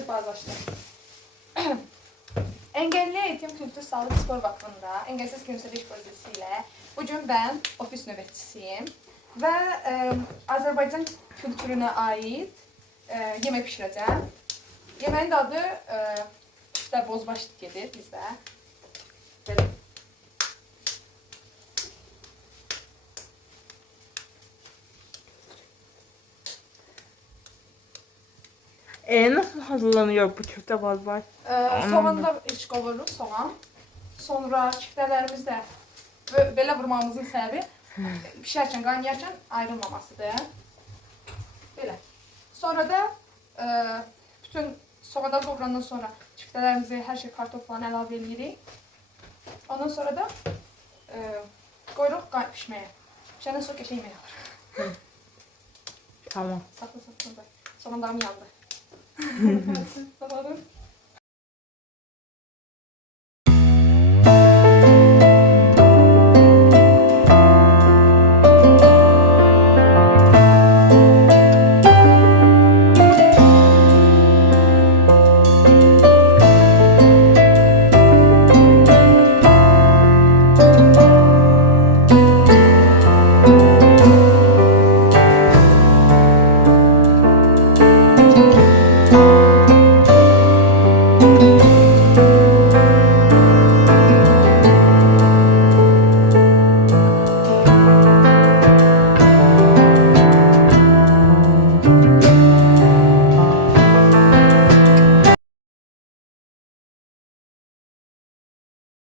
Söz bazlaşdı. Engelli Eğitim Kültür Sağlık Spor Vakfı'nda Engelsiz Kimseler İş Projesi ile bugün ben ofis nöbetçisiyim ve Azerbaycan kültürüne ait yemek pişireceğim. Yemeğin de adı işte bozbaş gelir bizde. Böyle. Nasıl hazırlanıyor bu köfte bozbaş? Soğanı da iç qovururuz, soğan. Sonra çiftələrimiz də belə vurmamızın səbəbi pişərkən, qaynayarkən ayrılmamasıdır. Belə. Sonra da bütün soğanlar doğrandan sonra çiftələrimizi, hər şey kartofla əlavə edirik. Ondan sonra da qoyuruq pişməyə. Pişəndən sonra qəşəng yemək olur. Tamam. Saxla. Soğanlarım yandı.